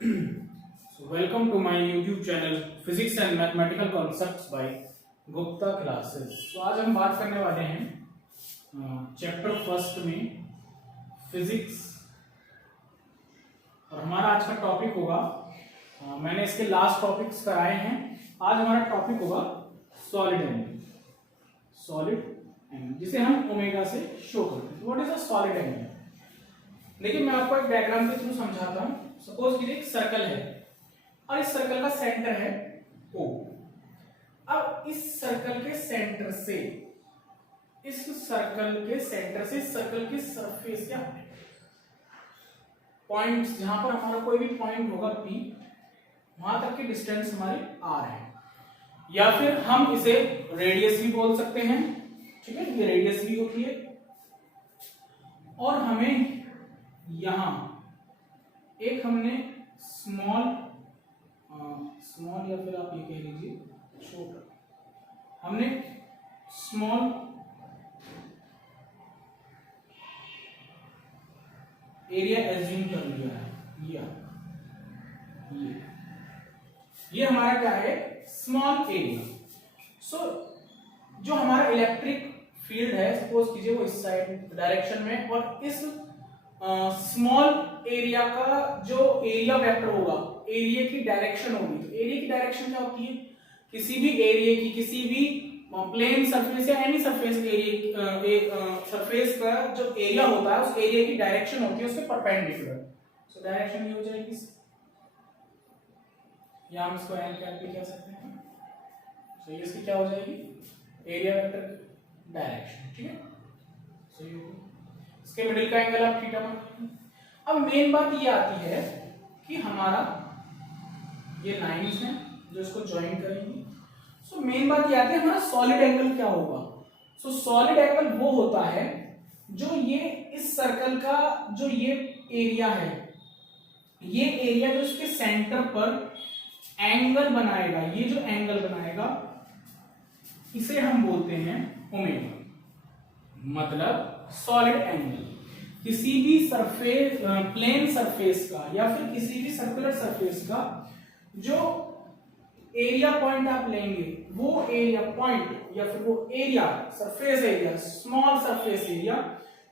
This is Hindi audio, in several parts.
So welcome to my YouTube channel Physics and Mathematical Concepts by Gupta classes. तो आज हम बात करने वाले हैं चैप्टर फर्स्ट में फिजिक्स, और हमारा आज का टॉपिक होगा मैंने इसके लास्ट टॉपिक्स कराए हैं। आज हमारा टॉपिक होगा सॉलिड एंगल, जिसे हम ओमेगा से शो करते हैं। What is a solid angle? देखिए मैं आपको एक डायग्राम के थ्रू समझाता हूँ। सपोज कीजिए एक सर्कल है और इस सर्कल का सेंटर है O। अब इस सर्कल के सेंटर से सर्कल के सरफेस या पॉइंट्स, जहां पर हमारा कोई भी पॉइंट होगा P, वहां तक की डिस्टेंस हमारी R है, या फिर हम इसे रेडियस भी बोल सकते हैं। ठीक है, ये रेडियस भी होती है। और हमें यहां एक हमने स्मॉल या फिर आप ये कह लीजिए छोटा, हमने स्मॉल एरिया एज्यूम कर लिया है। ये हमारा क्या है? Small area. सो जो हमारा इलेक्ट्रिक फील्ड है, सपोज कीजिए वो इस साइड डायरेक्शन में, और इस स्मॉल एरिया का जो एरिया वेक्टर होगा, एरिया की डायरेक्शन होगी। तो एरिया की डायरेक्शन क्या होती है? किसी भी एरिया की, किसी भी प्लेन सरफेस या एनी सरफेस एरिया, सरफेस का जो एरिया होता है, उस एरिया की डायरेक्शन होती है उसके परपेंडिकुलर। सो डायरेक्शन ये हो जाएगी, या हम इसको एन कैप भी कह सकते हैं। सो ये इसकी क्या हो जाएगी? Area vector direction. ठीक है, सो ये इसके मिडिल का एंगल आप थीटा मान। अब मेन बात ये आती है कि हमारा ये लाइंस हैं जो इसको ज्वाइन करेंगी। सो मेन बात ये आती है हमारा सॉलिड एंगल क्या होगा। सो सॉलिड एंगल वो होता है जो ये इस सर्कल का जो ये एरिया है, ये एरिया जो इसके सेंटर पर एंगल बनाएगा, ये जो एंगल बनाएगा इसे हम बोलते हैं ओमेगा। मतलब सॉलिड एंगल किसी भी सरफेस, प्लेन सरफेस का या फिर किसी भी सर्कुलर सरफेस का जो एरिया पॉइंट आप लेंगे, वो एरिया पॉइंट या फिर वो area, surface area, small surface area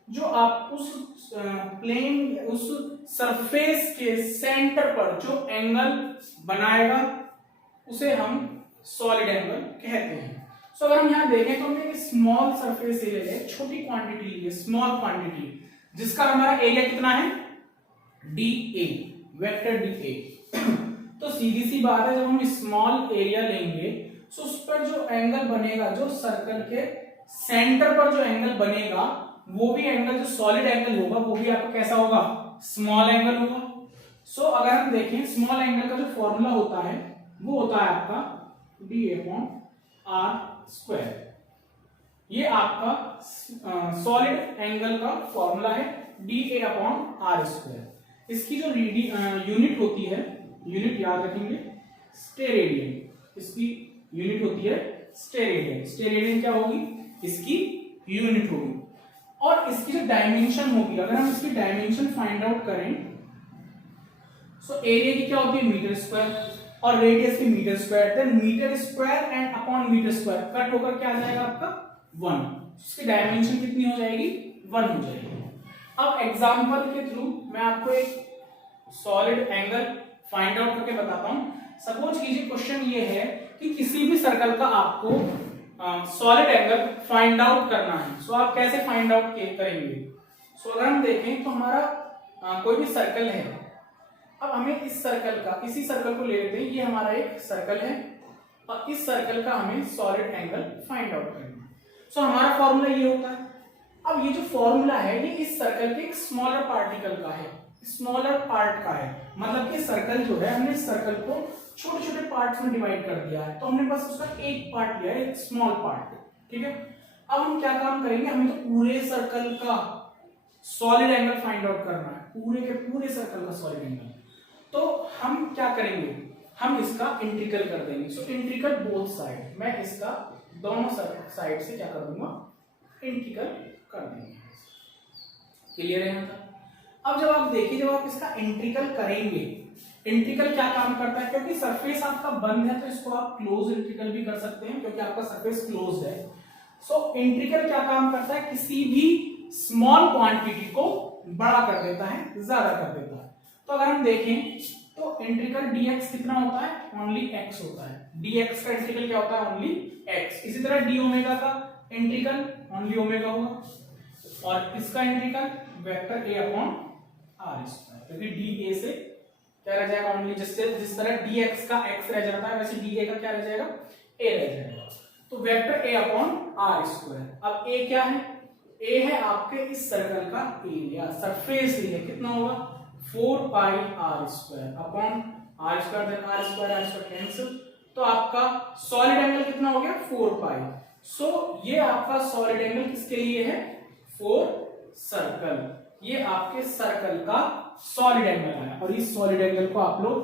जो आप उस प्लेन, उस सरफेस के सेंटर पर जो एंगल बनाएगा उसे हम सॉलिड एंगल कहते हैं। सो अगर हम यहां देखें तो हमने स्मॉल सरफेस एरिया है, छोटी क्वांटिटी ली है, स्मॉल क्वांटिटी, जिसका हमारा एरिया कितना है? dA, vector dA। तो सीधी सी बात है, जब हम स्मॉल एरिया लेंगे तो उस पर जो एंगल बनेगा, जो सर्कल के सेंटर पर जो एंगल बनेगा, वो भी एंगल, जो सॉलिड एंगल होगा, वो भी आपका कैसा होगा? स्मॉल एंगल होगा। सो अगर हम देखें स्मॉल एंगल का जो फॉर्मूला होता है वो होता है आपका dA/r²। ये आपका सॉलिड एंगल का फॉर्मूला है, dA/r²। इसकी जो यूनिट होती है, यूनिट याद रखेंगे, स्टेरेडियन। इसकी यूनिट होती है स्टेरेडियन। स्टेरेडियन क्या होगी? इसकी यूनिट होगी। और इसकी जो डायमेंशन होगी, अगर हम इसकी डायमेंशन फाइंड आउट करें, सो एरिया की क्या होती है? मीटर स्क्वायर, और रेडियस की metre square, then metre square and upon metre square cut होकर क्या आ जाएगा आपका? 1। उसकी डायमेंशन कितनी हो जाएगी? 1 हो जाएगी। अब एग्जांपल के थ्रू मैं आपको एक सॉलिड एंगल फाइंड आउट करके बताता हूं। सपोज कीजिए क्वेश्चन ये है कि किसी भी सर्कल का आपको सॉलिड एंगल फाइंड आउट करना है। सो आप कैसे फाइंड आउट करेंगे? सो अगर हम देखें तो हमारा कोई भी सर्कल है। अब हमें इस सर्कल का, इसी सर्कल को ले लेते हैं, ये हमारा एक सर्कल है और इस सर्कल का हमें सॉलिड एंगल फाइंड आउट करना है। सो हमारा फॉर्मूला ये होता है। अब ये जो फॉर्मूला है ये इस सर्कल के एक स्मॉलर पार्टिकल का है, स्मॉलर पार्ट का है। मतलब कि सर्कल जो है, हमने इस सर्कल को छोटे छोटे पार्ट्स में डिवाइड कर दिया है, तो हमने बस उसका एक पार्ट लिया है, एक स्मॉल पार्ट। ठीक है, अब हम क्या काम करेंगे? हमें तो पूरे सर्कल का सॉलिड एंगल फाइंड आउट करना है, पूरे के पूरे सर्कल का सॉलिड एंगल। तो हम क्या करेंगे? हम इसका इंटीग्रल कर देंगे। सो इंटीग्रल बोथ साइड, मैं इसका दोनों साइड से क्या कर दूंगा? इंटीग्रल कर देंगे। क्लियर है यहाँ तक? अब जब आप देखिए, जब आप इसका इंटीग्रल करेंगे इंटीग्रल क्या काम करता है, क्योंकि सरफेस आपका बंद है तो इसको आप क्लोज इंटीग्रल भी कर सकते हैं, क्योंकि आपका सरफेस क्लोज्ड है। सो इंटीग्रल क्या काम करता है, किसी भी स्मॉल क्वांटिटी को बड़ा कर देता है, ज्यादा कर देता है। तो अगर हम देखें तो इंटीग्रल dx कितना होता है, ओनली x होता है। dx का इंटीग्रल क्या होता है, ओनली x। इसी तरह d ओमेगा का इंटीग्रल ओनली ओमेगा होगा, और इसका integral vector a upon r square, क्योंकि d a से क्या रह जाएगा ओनली, जिस तरह dx का x रह जाता है वैसे da का क्या रह जाएगा, a रह जाएगा। तो vector a upon r square. अब a क्या है, a है आपके इस सर्कल का एरिया, सरफेस एरिया कितना होगा 4 pi r square upon r square, then r square cancel, तो आपका सॉलिड एंगल कितना हो गया 4 पाई। सो ये आपका सॉलिड एंगल किसके लिए है, फॉर सर्कल, ये आपके सर्कल का सॉलिड एंगल है। और इस सॉलिड एंगल को आप लोग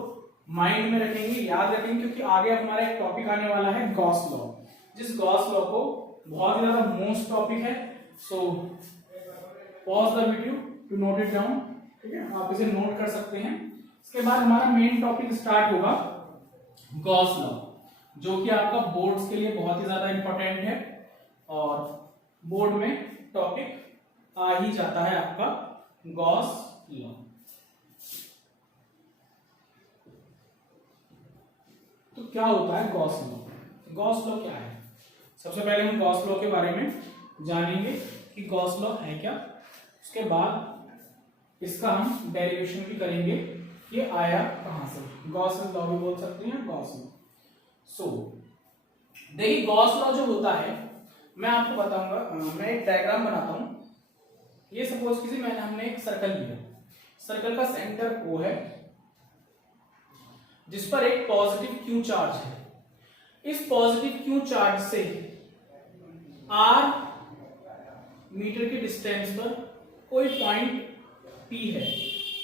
माइंड में रखेंगे, याद रखेंगे, क्योंकि आगे हमारा एक टॉपिक आने वाला है गॉस लॉ, जिस गॉस लॉ को बहुत ही ज्यादा मोस्ट टॉपिक है। So pause the video to note it down, ठीक है, आप इसे नोट कर सकते हैं। इसके बाद हमारा मेन टॉपिक स्टार्ट होगा गॉस लॉ, जो कि आपका बोर्ड्स के लिए बहुत ही ज्यादा इंपॉर्टेंट है, और बोर्ड में टॉपिक आ ही जाता है आपका गॉस लॉ। तो क्या होता है गॉस लॉ, गॉस लॉ क्या है, सबसे पहले हम गॉस लॉ के बारे में जानेंगे कि गॉस लॉ है क्या, उसके बाद इसका हम डेरिवेशन भी करेंगे, ये आया कहां से, गॉस लॉ भी बोल सकते हैं गॉस लॉ। सो देखिए गॉस लॉ जो होता है, मैं आपको बताऊंगा, मैं एक डायग्राम बनाता हूं। ये सपोज कीजिए हमने एक सर्कल लिया, सर्कल का सेंटर O है, जिस पर एक पॉजिटिव Q चार्ज है। इस पॉजिटिव Q चार्ज से R मीटर की डिस्टेंस पर कोई पॉइंट P है,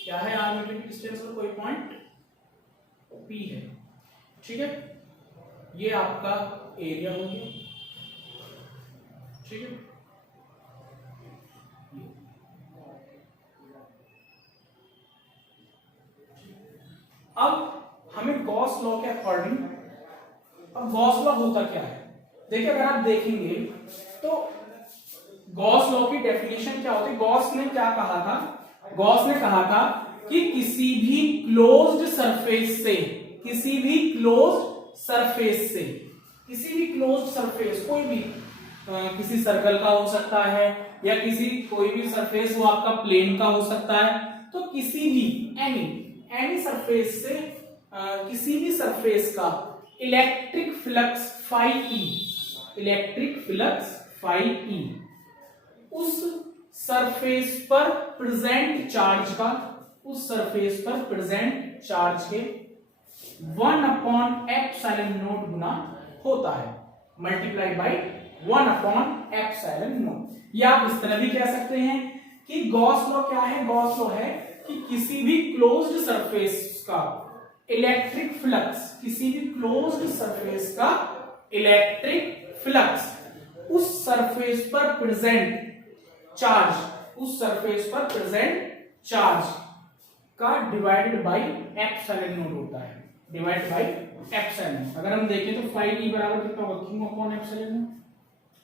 क्या है, R मीटर की डिस्टेंस पर कोई पॉइंट P है, ठीक है, ये आपका एरिया हो गया, ठीक है। अब हमें गॉस लॉ के अकॉर्डिंग, अब गॉस लॉ होता क्या है, देखिए अगर आप देखेंगे तो गॉस लॉ की डेफिनेशन क्या होती है, गॉस ने क्या कहा था, गॉस ने कहा था कि किसी भी क्लोज्ड सरफेस से, किसी भी क्लोज्ड सरफेस से, किसी भी क्लोज्ड सरफेस, कोई भी किसी सर्कल का हो सकता है, या किसी कोई भी सरफेस वो आपका प्लेन का हो सकता है, तो किसी भी एनी सरफेस से किसी भी सरफेस का electric flux phi E, electric flux phi E उस सरफेस पर प्रेजेंट चार्ज का, उस सरफेस पर प्रेजेंट चार्ज के 1/ε0 गुना होता है, मल्टीप्लाई बाय 1/ε0। या आप इस तरह भी कह सकते हैं कि गॉस लॉ क्या है, गॉस लॉ है कि किसी भी क्लोज्ड सरफेस का इलेक्ट्रिक फ्लक्स, किसी भी क्लोज्ड सरफेस का इलेक्ट्रिक फ्लक्स उस सरफेस पर प्रेजेंट चार्ज, उस सरफेस पर प्रेजेंट चार्ज का डिवाइडेड बाय ε0 होता है, डिवाइड बाय ε0। अगर हम देखें तो फाई ई बराबर कितना होगा, क्यू अपॉन ε0,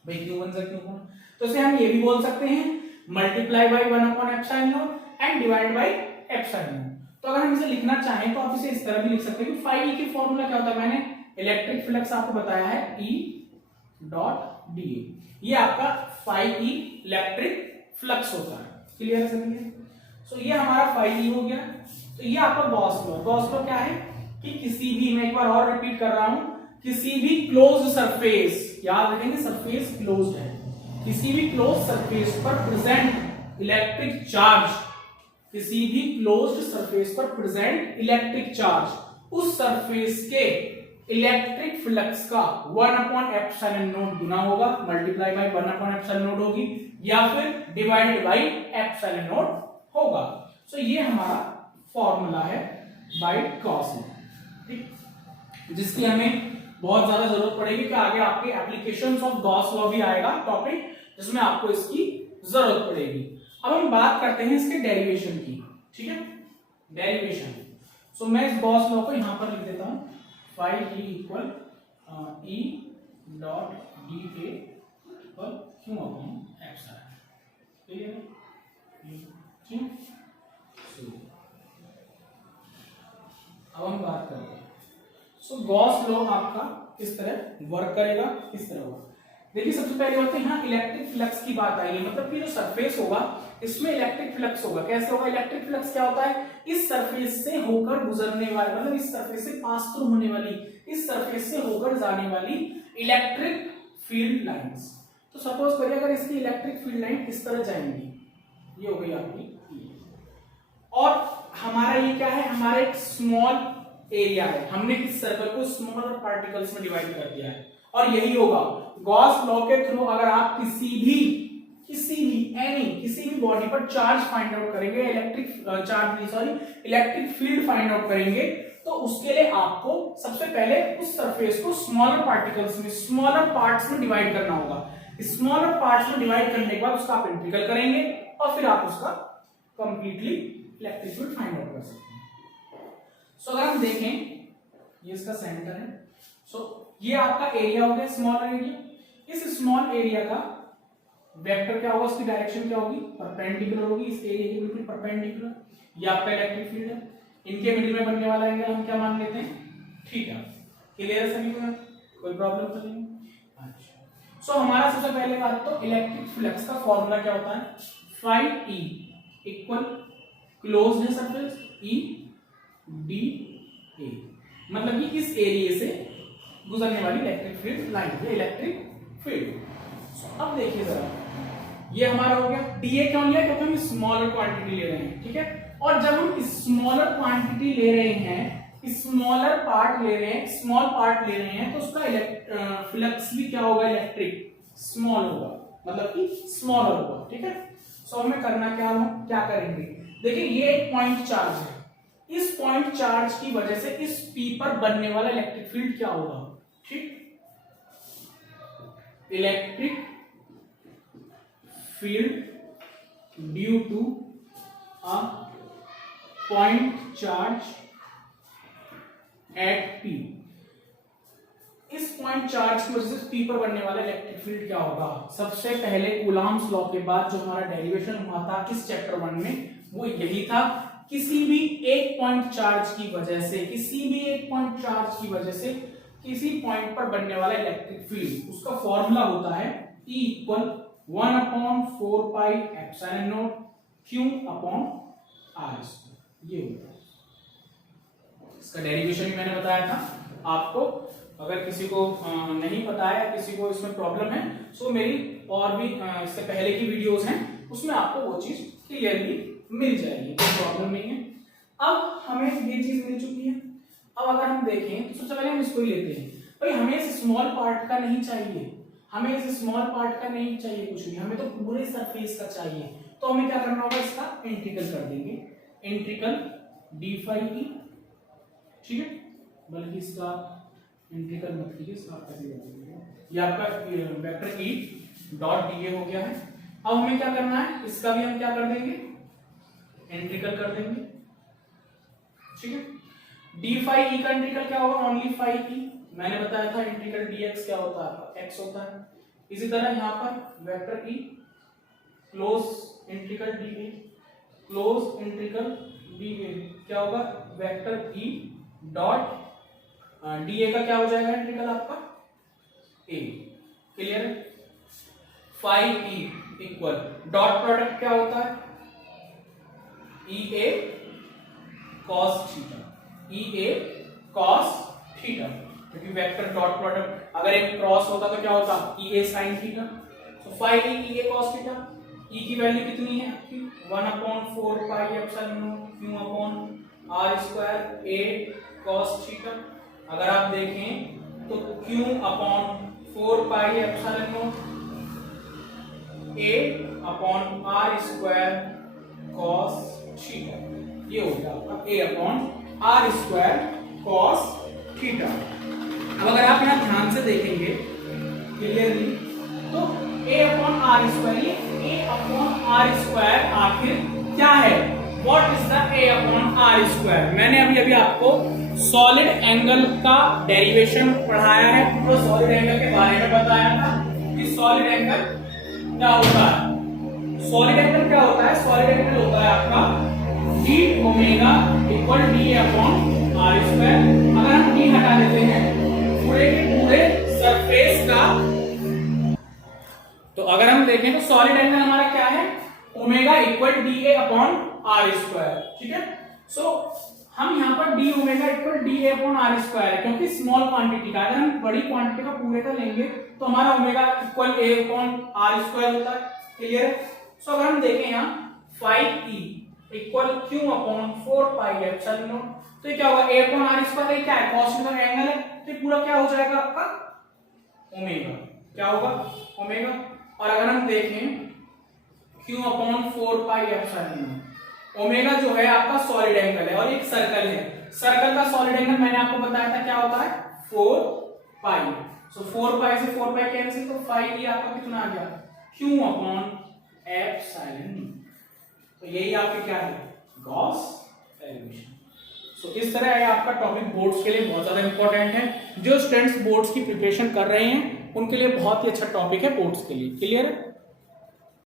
भाई क्यू वन से क्यू अपॉन, तो इसे हम ये भी बोल सकते हैं multiply by 1/ε0 and divide by ε0। तो अगर हम इसे लिखना चाहें तो आप इसे इस तरह भी लिख सकते हैं कि फाई ई की फॉर्मूला क्या होता है, मैंने इलेक्ट्रिक फ्लक्स आपको बताया है E डॉट डी, ये आपका फाई ई इलेक्ट्रिक फ्लक्स होता है, क्लियर है सभी। सो ये हमारा फाई ई हो गया। तो ये आपका गॉस लॉ, गॉस लॉ क्या है कि किसी भी, मैं एक बार और रिपीट कर रहा हूं, किसी भी क्लोज्ड सरफेस, याद रखेंगे सरफेस क्लोज्ड है, किसी भी क्लोज्ड सरफेस पर प्रेजेंट इलेक्ट्रिक चार्ज, किसी भी क्लोज्ड सरफेस पर प्रेजेंट इलेक्ट्रिक चार्ज उस सरफेस के इलेक्ट्रिक फ्लक्स का 1/ε0 गुना होगा, मल्टीप्लाई बाय 1/ε0 होगी, या फिर डिवाइड बाय ε0 होगा। सो ये हमारा फॉर्मूला है बाय गॉस लॉ, ठीक, जिसकी हमें बहुत ज्यादा जरूरत पड़ेगी कि आगे आपके एप्लीकेशंस ऑफ गॉस लॉ भी आएगा टॉपिक, जिसमें आपको इसकी जरूरत पड़ेगी। अब हम बात करते हैं इसके डेरिवेशन की, ठीक है, डेरिवेशन। सो मैं इस गॉस लॉ को यहां पर लिख देता हूं, phi E equal E dot D A equal Q upon epsilon. Clear है? क्यों? अब हम बात करते हैं। सो गॉस लॉ आपका किस तरह वर्क करेगा, किस तरह होगा। देखिए सबसे पहले होते हैं यहाँ इलेक्ट्रिक फ्लक्स की बात आई है, मतलब कि जो सरफेस होगा इसमें इलेक्ट्रिक फ्लक्स होगा। कैसे होगा? इलेक्ट्रिक फ्लक्स क्या होता है? इस सरफेस से होकर गुजरने वाली, मतलब इस सरफेस से पास थ्रू होने वाली, इस सरफेस से होकर जाने वाली इलेक्ट्रिक फील्ड लाइंस। तो सपोज करिए अगर इसकी इलेक्ट्रिक फील्ड लाइन इस तरह जाएंगी, ये हो गई आपकी, और हमारा ये क्या है, हमारा एक स्मॉल एरिया है, हमने इस सर्कल को स्मॉलर पार्टिकल्स में डिवाइड कर दिया है। और यही होगा गॉस लॉ के थ्रू, अगर आप किसी भी बॉडी पर चार्ज फाइंड आउट करेंगे, इलेक्ट्रिक फील्ड फाइंड आउट करेंगे, तो उसके लिए आपको सबसे पहले उस सरफेस को स्मॉलर पार्टिकल्स में, स्मॉलर पार्ट्स में डिवाइड करना होगा। स्मॉलर पार्ट्स में डिवाइड करने के बाद उसका आप इंटीग्रल करेंगे और फिर आप उसका completely electric field find out कर सकते हैं। सो अगर हम देखें, ये इसका सेंटर है। सो ये आपका एरिया हो गया, स्मॉल एरिया। इस स्मॉल एरिया का वेक्टर क्या होगा, उसकी डायरेक्शन क्या होगी, परपेंडिकुलर होगी इस एरिया के बिल्कुल परपेंडिकुलर। ये आपका इलेक्ट्रिक फील्ड है, इनके मिडिल में बनने वाला एंगल हम क्या मान लेते हैं, थीटा। क्लियर है सभी को? कोई प्रॉब्लम तो नहीं? अच्छा, सो हमारा सबसे पहले बात तो इलेक्ट्रिक फ्लक्स का फॉर्मूला क्या होता है, फाई ई इक्वल क्लोज्ड है सरफेस ई डी ए, मतलब कि इस एरिया से गुजरने वाली इलेक्ट्रिक फील्ड लाइन, ये इलेक्ट्रिक फील्ड। अब देखिए जरा, ये हमारा हो गया। डीए क्यों लिया, क्योंकि हम स्मॉलर क्वांटिटी ले रहे हैं, ठीक है। और जब हम स्मॉलर क्वांटिटी ले रहे हैं, स्मॉलर पार्ट ले रहे हैं, स्मॉल पार्ट ले रहे हैं, तो उसका फ्लक्स भी क्या होगा, इलेक्ट्रिक स्मॉल होगा, मतलब कि स्मॉलर होगा, ठीक है। सो हमें करना क्या, हम क्या करेंगे, देखिए ये एक पॉइंट चार्ज है, इस पॉइंट चार्ज की वजह से इस पी पर बनने वाला इलेक्ट्रिक फील्ड क्या होगा, ठीक, electric field due to a point charge at P. इस पॉइंट चार्ज की वजह से पी पर बनने वाला इलेक्ट्रिक फील्ड क्या होगा। सबसे पहले कूलॉम्स लॉ के बाद जो हमारा डेरिवेशन हुआ था इस चैप्टर 1 में, वो यही था, किसी भी एक पॉइंट चार्ज की वजह से, किसी पॉइंट पर बनने वाला इलेक्ट्रिक फील्ड, उसका फॉर्मूला होता है E equal 1/4 pi epsilon naught Q upon R square. ये होता है, इसका डेरिवेशन भी मैंने बताया था आपको। अगर किसी को नहीं पता है, किसी को इसमें प्रॉब्लम है, सो मेरी और भी इससे पहले की वीडियोस हैं, उसमें आपको वो चीज क्लियरली मिल जाएगी, कोई प्रॉब्लम नहीं है। अब हमें ये चीज मिल चुकी है। अब अगर हम देखें तो सबसे पहले हम इसको ही लेते हैं। भाई हमें इस स्मॉल पार्ट का नहीं चाहिए, कुछ भी, हमें तो पूरे सरफेस का चाहिए। तो हमें क्या करना होगा, इसका इंटीग्रल कर देंगे, इंटीग्रल डी फाई ई, ठीक है, बल्कि इसका इंटीग्रल मत कीजिए, इसका आपका ये आपका वेक्टर ई डॉट डी हो गया है। अब हमें क्या करना है, इसका भी हम क्या कर देंगे, इंटीग्रल कर देंगे, ठीक है। डी फाई ई का इंटीग्रल क्या होगा, ओनली फाई ई। मैंने बताया था इंटीग्रल dx क्या होता है, x होता है। इसी तरह यहाँ पर vector E close integral dA, close integral dA क्या होगा, वेक्टर ई डॉट dA का क्या हो जाएगा इंटीग्रल आपका a। क्लियर है। Phi E equal dot product क्या होता है, EA cos theta, EA cos theta, क्योंकि वेक्टर डॉट प्रोडक्ट अगर एक क्रॉस होता तो क्या होता, EA sin थीटा। तो phi E EA cos theta, E की वैल्यू कितनी है आपकी 1/4 pi epsilon naught Q upon R square A cos theta. अगर आप देखें तो Q upon 4 pi epsilon naught A upon R square cos theta, ये हो गया आपका A upon R square cos theta. अब अगर आप यहाँ ध्यान से देखेंगे क्लियरली, तो A अपॉन R स्क्वायर, ये A अपॉन R स्क्वायर आखिर क्या है, what is the a upon R square. मैंने अभी अभी आपको सॉलिड एंगल का डेरिवेशन पढ़ाया है, पूरा सॉलिड एंगल के बारे में बताया था कि सॉलिड एंगल क्या होता है। सॉलिड एंगल क्या होता है? सॉलिड एंगल होता है आपका d omega equal d upon R square. अगर हम d हटा देते हैं पूरे के पूरे सरफेस का, तो अगर हम देखें तो सॉलिड एंगल हमारा क्या है? Omega equal D A upon R square. ठीक है, सो हम यहाँ पर D omega equal D A upon R square है, क्योंकि स्मॉल क्वांटिटी का, अगर हम बड़ी क्वांटिटी का पूरे का लेंगे तो हमारा omega equal A upon R square होता है। क्लियर है? सो अगर हम देखें यहाँ 5e equal Q upon 4 pi epsilon not, तो ये क्या होगा? ए अपॉन आर स्क्वायर क्या है? कॉस में एंगल है, तो ये पूरा क्या हो जाएगा आपका? ओमेगा। क्या होगा? ओमेगा। और अगर हम देखें Q upon 4 pi epsilon not, omega जो है आपका सॉलिड एंगल है और एक सर्कल है। सर्कल का सॉलिड एंगल मैंने आपको बताया था क्या होता है? 4 पाई। सो 4 पाई से 4 पाई कैंसिल, तो 5 ये आपका कितना आ गया? Q upon epsilon not. तो यही आपके क्या है? Gauss elimination. सो इस तरह है आपका टॉपिक बोर्ड्स के लिए बहुत ज्यादा इंपॉर्टेंट है। जो स्टूडेंट्स बोर्ड्स की प्रिपरेशन कर रहे हैं उनके लिए बहुत ही अच्छा टॉपिक है बोर्ड्स के लिए। क्लियर है?